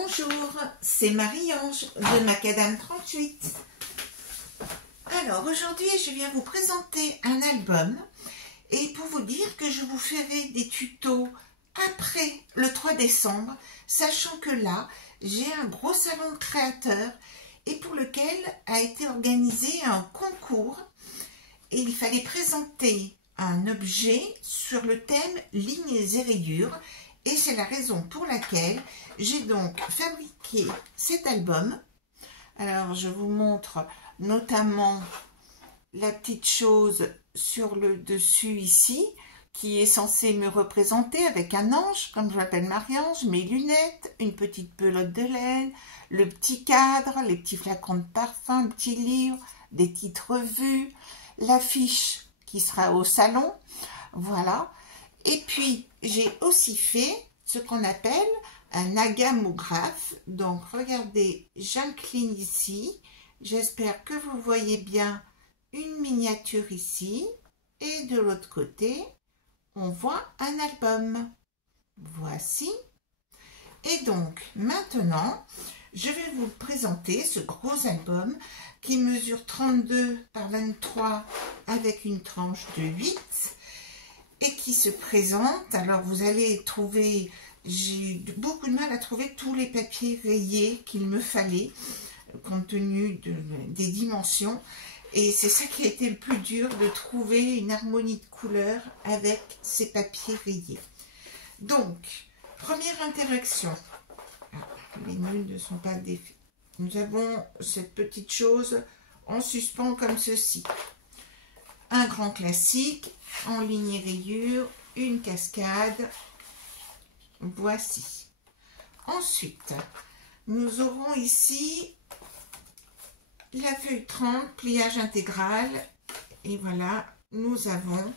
Bonjour, c'est Marie-Ange de Macadam 38. Alors aujourd'hui je viens vous présenter un album et pour vous dire que je vous ferai des tutos après le 3 décembre, sachant que là j'ai un gros salon de créateurs et pour lequel a été organisé un concours et il fallait présenter un objet sur le thème lignes et rayures. Et c'est la raison pour laquelle j'ai donc fabriqué cet album. Alors, je vous montre notamment la petite chose sur le dessus ici, qui est censée me représenter avec un ange, comme je m'appelle Marie-Ange, mes lunettes, une petite pelote de laine, le petit cadre, les petits flacons de parfum, le petit livre, des petites revues, l'affiche qui sera au salon, voilà. Et puis, j'ai aussi fait ce qu'on appelle un agamographe. Donc, regardez, j'incline ici. J'espère que vous voyez bien une miniature ici. Et de l'autre côté, on voit un album. Voici. Et donc, maintenant, je vais vous présenter ce gros album qui mesure 32 par 23 avec une tranche de 8. Et qui se présente, alors vous allez trouver, j'ai eu beaucoup de mal à trouver tous les papiers rayés qu'il me fallait, compte tenu des dimensions, et c'est ça qui a été le plus dur, de trouver une harmonie de couleurs avec ces papiers rayés. Donc, première interaction, les nuls ne sont pas défaits, nous avons cette petite chose en suspens comme ceci. Un grand classique, en ligne et rayures, une cascade, voici. Ensuite, nous aurons ici la feuille 30, pliage intégral, et voilà, nous avons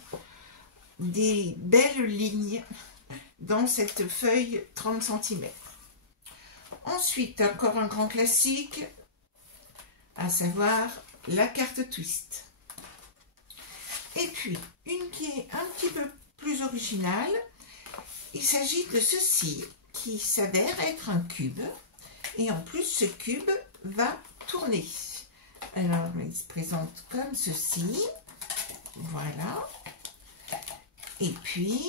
des belles lignes dans cette feuille 30 cm. Ensuite, encore un grand classique, à savoir la carte twist. Et puis, une qui est un petit peu plus originale, il s'agit de ceci, qui s'avère être un cube. Et en plus, ce cube va tourner. Alors, il se présente comme ceci. Voilà. Et puis,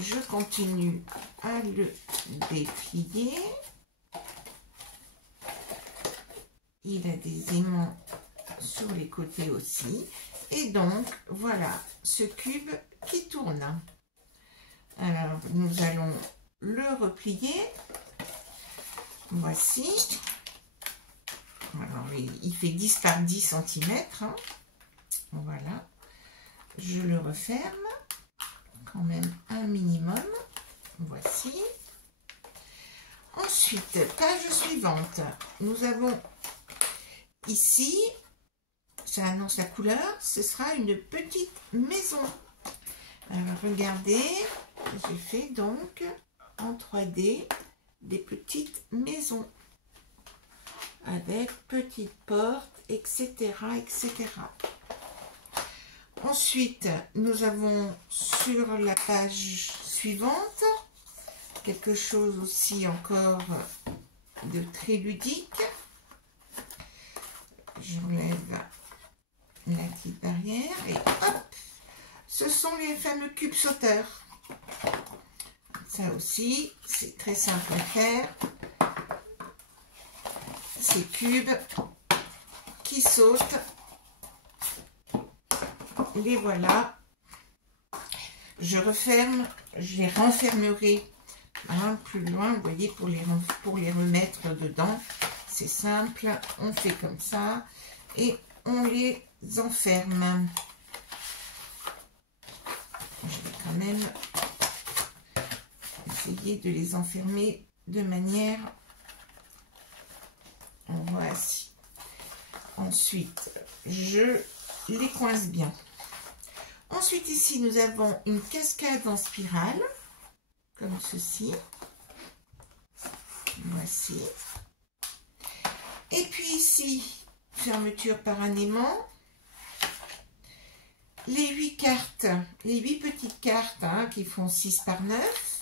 je continue à le déplier. Il a des aimants sur les côtés aussi. Et donc, voilà ce cube qui tourne. Alors, nous allons le replier. Voici. Alors, il fait 10 par 10 cm. Hein. Voilà. Je le referme. Quand même un minimum. Voici. Ensuite, page suivante. Nous avons ici... Ça annonce la couleur, ce sera une petite maison. Alors regardez, j'ai fait donc en 3D des petites maisons avec petites portes, etc., etc. Ensuite, nous avons sur la page suivante quelque chose aussi encore de très ludique. J'enlève la petite barrière et hop, ce sont les fameux cubes sauteurs. Ça aussi, c'est très simple à faire. Ces cubes qui sautent, les voilà. Je referme, je les renfermerai plus loin, vous voyez, pour les remettre dedans. C'est simple, on fait comme ça et on les enferme. Je vais quand même essayer de les enfermer de manière... Voici. Ensuite, je les coince bien. Ensuite, ici, nous avons une cascade en spirale, comme ceci. Voici. Et puis ici, fermeture par un aimant. Les 8 cartes, les 8 petites cartes hein, qui font 6 par 9.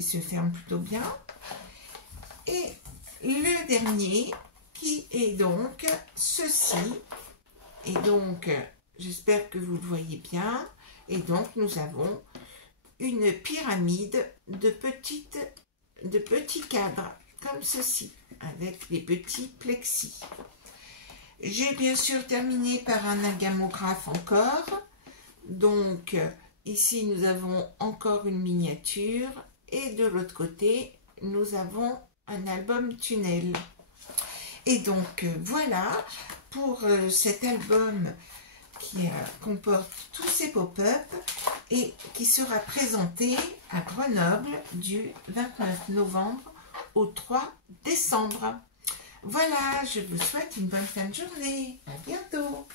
qui se ferme plutôt bien. Et le dernier qui est donc ceci. Et donc, j'espère que vous le voyez bien. Et donc, nous avons une pyramide de petits cadres, comme ceci, avec des petits plexis. J'ai bien sûr terminé par un agamographe encore. Donc, ici, nous avons encore une miniature. Et de l'autre côté, nous avons un album tunnel. Et donc, voilà pour cet album qui comporte tous ces pop-up et qui sera présenté à Grenoble du 29 novembre au 3 décembre. Voilà, je vous souhaite une bonne fin de journée. À bientôt.